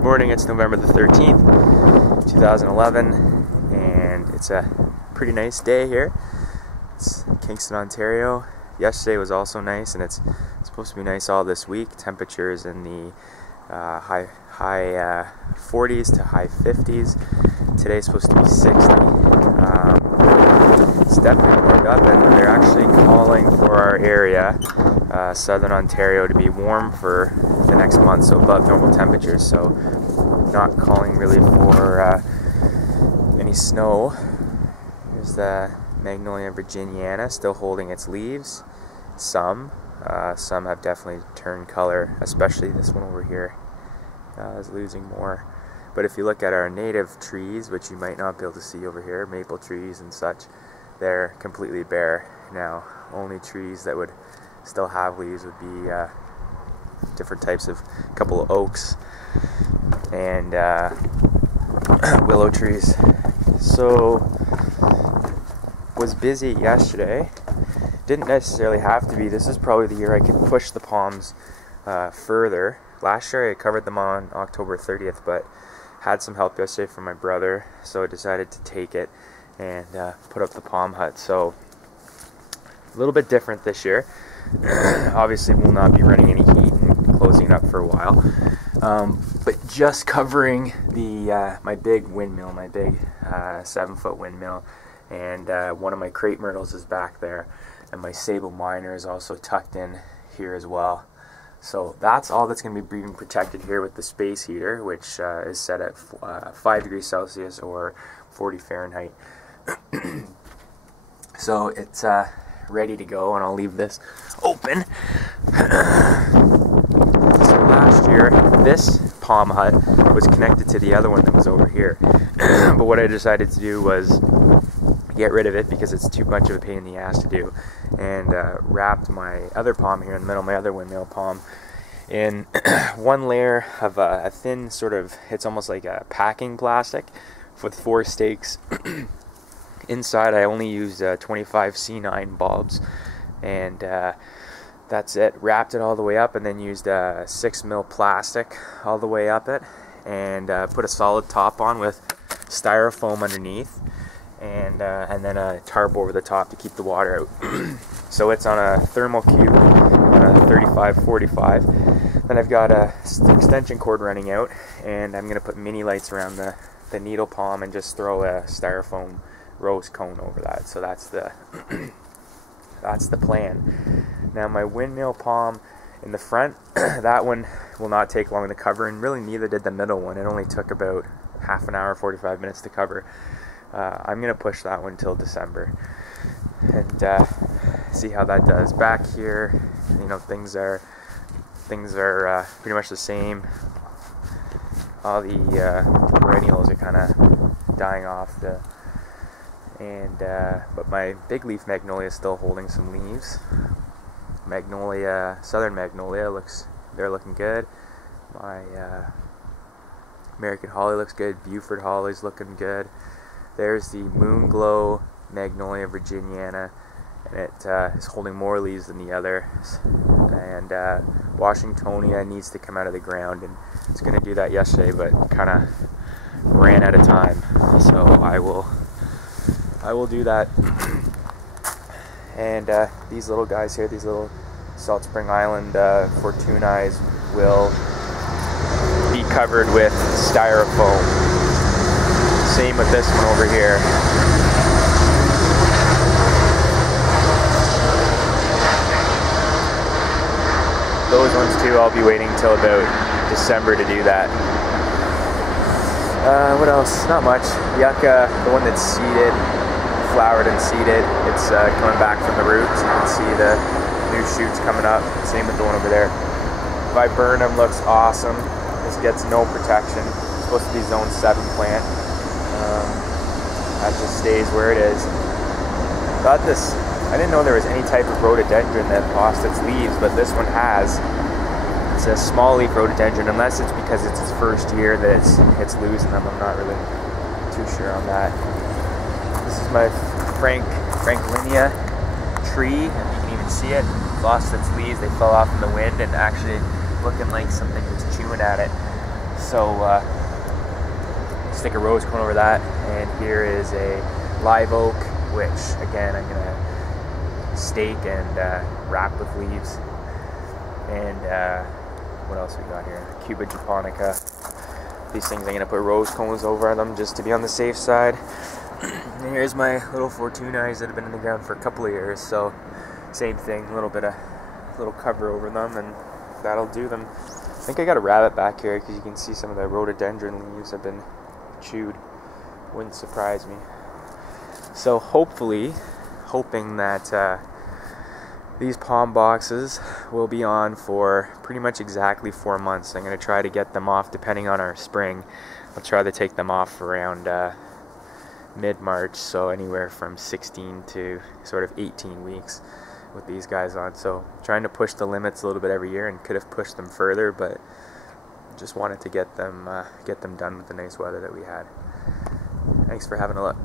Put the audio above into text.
Good morning, it's November the 13th, 2011, and it's a pretty nice day here. It's Kingston, Ontario. Yesterday was also nice, and it's supposed to be nice all this week. Temperatures in the high 40s to high 50s. Today's supposed to be 60. It's definitely warmed up, and they're actually calling for our area, southern Ontario, to be warm for the next month, so above normal temperatures. So not calling really for any snow. Here's the Magnolia virginiana still holding its leaves. Some have definitely turned color, especially this one over here is losing more. But if you look at our native trees, which you might not be able to see over here, maple trees and such, they're completely bare now. Only trees that would still have leaves would be different types of, a couple of oaks and willow trees. So was busy yesterday. Didn't necessarily have to be. This is probably the year I could push the palms further. Last year I covered them on October 30th, but had some help yesterday from my brother, so I decided to take it and put up the palm hut. So a little bit different this year. Obviously we'll not be running any heat and closing it up for a while, but just covering the my big windmill, my big 7-foot windmill, and one of my crepe myrtles is back there, and my sable miner is also tucked in here as well. So that's all that's going to be being protected here with the space heater, which is set at 5 degrees Celsius or 40 Fahrenheit. So it's ready to go, and I'll leave this open. So last year, this palm hut was connected to the other one that was over here. But what I decided to do was get rid of it because it's too much of a pain in the ass to do, and wrapped my other palm here in the middle, my other windmill palm, in one layer of a thin sort of, it's almost like a packing plastic with 4 stakes. Inside I only used 25 C9 bulbs, and that's it. Wrapped it all the way up, and then used 6mm plastic all the way up it, and put a solid top on with styrofoam underneath, and then a tarp over the top to keep the water out. So it's on a thermal cube on a 35-45. Then I've got a extension cord running out, and I'm gonna put mini lights around the needle palm and just throw a styrofoam rose cone over that. So that's the that's the plan. Now my windmill palm in the front, that one will not take long to cover, and really neither did the middle one. It only took about half an hour, 45 minutes to cover. I'm gonna push that one till December and see how that does. Back here, you know, things are pretty much the same. All the perennials are kind of dying off, but my big leaf magnolia is still holding some leaves. Magnolia, southern magnolia, they're looking good. My American holly looks good. Buford holly's looking good. There's the Moonglow Magnolia virginiana, and it is holding more leaves than the others. And Washingtonia needs to come out of the ground, and it's going to do that yesterday, but kind of ran out of time. So I will do that. And these little guys here, these little Salt Spring Island Fortunais, will be covered with styrofoam. Same with this one over here. Those ones too, I'll be waiting until about December to do that. What else? Not much. Yucca, the one that's seeded, flowered and seeded, it's coming back from the roots. You can see the new shoots coming up. Same with the one over there. Viburnum looks awesome. This gets no protection. It's supposed to be zone 7 plant. That just stays where it is. I didn't know there was any type of rhododendron that lost its leaves, but this one has. It's a small leaf rhododendron, unless it's because it's its first year that it's losing them. I'm not really too sure on that. This is my Franklinia tree. You can even see it. Lost its leaves. They fell off in the wind, and actually looking like something was chewing at it. So stick a rose cone over that, and here is a live oak, which again I'm gonna stake and wrap with leaves. And what else we got here? Cuba japonica. These things I'm gonna put rose cones over them just to be on the safe side. And here's my little Fortunais that have been in the ground for a couple of years. So same thing, a little cover over them, and that'll do them. I think I got a rabbit back here because you can see some of the rhododendron leaves have been chewed. Wouldn't surprise me. So hoping that these palm boxes will be on for pretty much exactly 4 months. I'm going to try to get them off depending on our spring. I'll try to take them off around mid-March, so anywhere from 16 to sort of 18 weeks with these guys on. So trying to push the limits a little bit every year, and could have pushed them further, but just wanted to get them done with the nice weather that we had. Thanks for having a look.